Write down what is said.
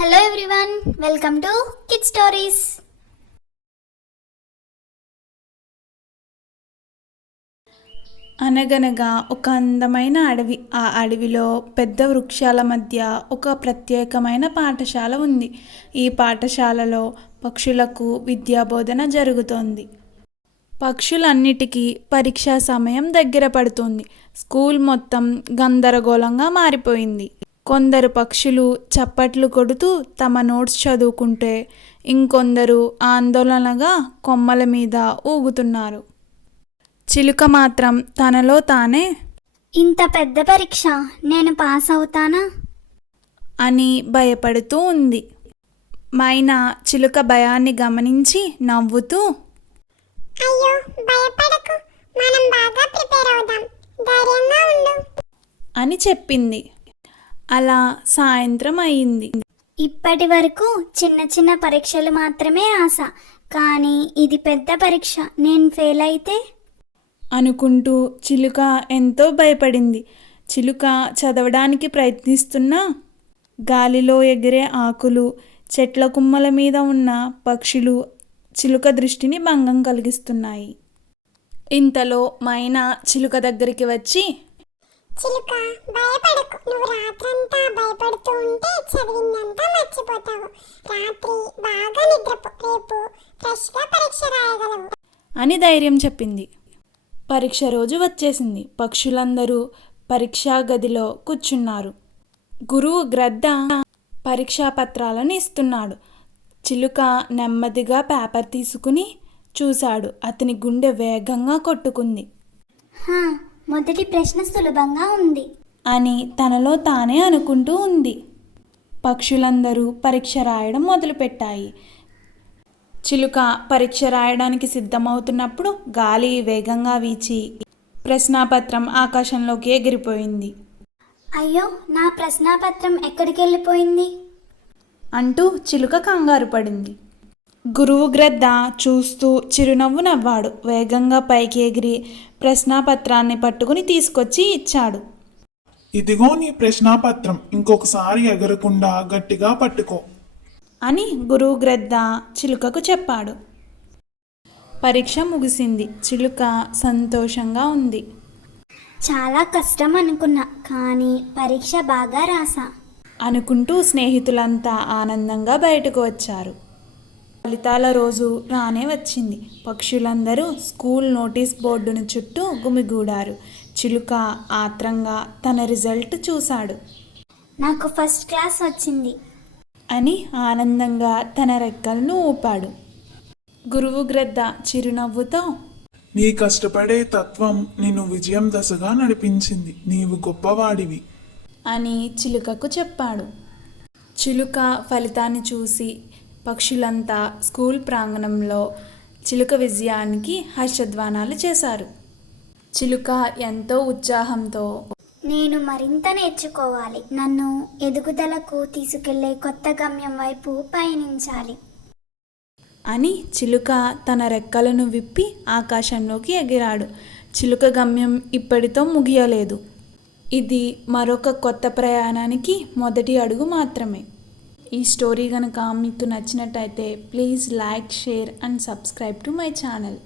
Hello everyone, welcome to kid stories. అనగనగా ఒక అందమైన అడవి. ఆ అడవిలో పెద్ద వృక్షాల మధ్య ఒక ప్రత్యేకమైన పాఠశాల ఉంది. ఈ పాఠశాలలో పక్షులకు విద్యాబోధన జరుగుతోంది. పక్షులన్నిటికీ పరీక్షా సమయం దగ్గర పడుతుంది. స్కూల్ మొత్తం గందరగోళంగా మారిపోయింది. కొందరు పక్షులు చప్పట్లు కొడుతూ తమ నోట్స్ చదువుకుంటే, ఇంకొందరు ఆందోళనగా కొమ్మల మీద ఊగుతున్నారు. చిలుక మాత్రం తనలో తానే ఇంత పెద్ద పరీక్ష నేను పాస్ అవుతానా అని భయపడుతూ ఉంది. మైనా చిలుక భయాన్ని గమనించి నవ్వుతూ, అయ్యో భయపడకు, మనం బాగా ప్రిపేర్ అవుదాం, ధైర్యంగా ఉండు అని చెప్పింది. అలా సాయంత్రం అయింది. ఇప్పటి వరకు చిన్న చిన్న పరీక్షలు మాత్రమే ఆశ, కానీ ఇది పెద్ద పరీక్ష, నేను ఫెయిల్ అయితే అనుకుంటూ చిలుక ఎంతో భయపడింది. చిలుక చదవడానికి ప్రయత్నిస్తున్నా గాలిలో ఎగిరే ఆకులు, చెట్ల కుమ్మల మీద ఉన్న పక్షులు చిలుక దృష్టిని భంగం కలిగిస్తున్నాయి. ఇంతలో మైనా చిలుక దగ్గరికి వచ్చి, చిలుక భయపడకు, నువ్వు రాత్రంతా భయపడుతూ ఉంటే చదివిందంతా మర్చిపోతావు. రాత్రి బాగా నిద్రపో, రేపు ఫ్రెష్గా పరీక్ష రాయగలవు అని ధైర్యం చెప్పింది. పరీక్ష రోజు వచ్చేసింది. పక్షులందరూ పరీక్షా గదిలో కూర్చున్నారు. గురువు గ్రద్ద పరీక్షా పత్రాలను ఇస్తున్నాడు. చిలుక నెమ్మదిగా పేపర్ తీసుకుని చూశాడు. అతని గుండె వేగంగా కొట్టుకుంది. మొదటి ప్రశ్న సులభంగా ఉంది అని తనలో తానే అనుకుంటూ ఉంది. పక్షులందరూ పరీక్ష రాయడం మొదలుపెట్టాయి. చిలుక పరీక్ష రాయడానికి సిద్ధమవుతున్నప్పుడు గాలి వేగంగా వీచి ప్రశ్నాపత్రం ఆకాశంలోకి ఎగిరిపోయింది. అయ్యో, నా ప్రశ్నాపత్రం ఎక్కడికి వెళ్ళిపోయింది అంటూ చిలుక కంగారు పడింది. గురువు గ్రద్ద చూస్తూ చిరునవ్వు నవ్వాడు. వేగంగా పైకి ఎగిరి ప్రశ్నాపత్రాన్ని పట్టుకుని తీసుకొచ్చి ఇచ్చాడు. ఇదిగో నీ ప్రశ్నాపత్రం, ఇంకొకసారి ఎగరకుండా గట్టిగా పట్టుకో అని గురువు గ్రద్ద చిలుకకు చెప్పాడు. పరీక్ష ముగిసింది. చిలుక సంతోషంగా ఉంది. చాలా కష్టం అనుకున్నా, కానీ పరీక్ష బాగా రాసా అనుకుంటూ స్నేహితులంతా ఆనందంగా బయటకు వచ్చారు. ఫలితాల రోజు రానే వచ్చింది. పక్షులందరూ స్కూల్ నోటీస్ బోర్డును చుట్టూ గుమిగూడారు. చిలుక ఆత్రంగా తన రిజల్ట్ చూశాడు. నాకు ఫస్ట్ క్లాస్ వచ్చింది అని ఆనందంగా తన రెక్కలను ఊపాడు. గురువు గ్రద్ద చిరునవ్వుతో, నీ కష్టపడే తత్వం నిన్ను విజయం దశగా నడిపించింది, నీవు గొప్పవాడివి అని చిలుకకు చెప్పాడు. చిలుక ఫలితాన్ని చూసి పక్షులంతా స్కూల్ ప్రాంగణంలో చిలుక విజయానికి హర్షధ్వానాలు చేశారు. చిలుక ఎంతో ఉత్సాహంతో, నేను మరింత నేర్చుకోవాలి, నన్ను ఎదుగుదలకు తీసుకెళ్లే కొత్త గమ్యం వైపు పయనించాలి అని చిలుక తన రెక్కలను విప్పి ఆకాశంలోకి ఎగిరాడు. చిలుక గమ్యం ఇప్పటితో ముగియలేదు. ఇది మరొక కొత్త ప్రయాణానికి మొదటి అడుగు మాత్రమే. ఈ స్టోరీ కనుక మీకు నచ్చినట్టయితే please like, share and subscribe to my channel.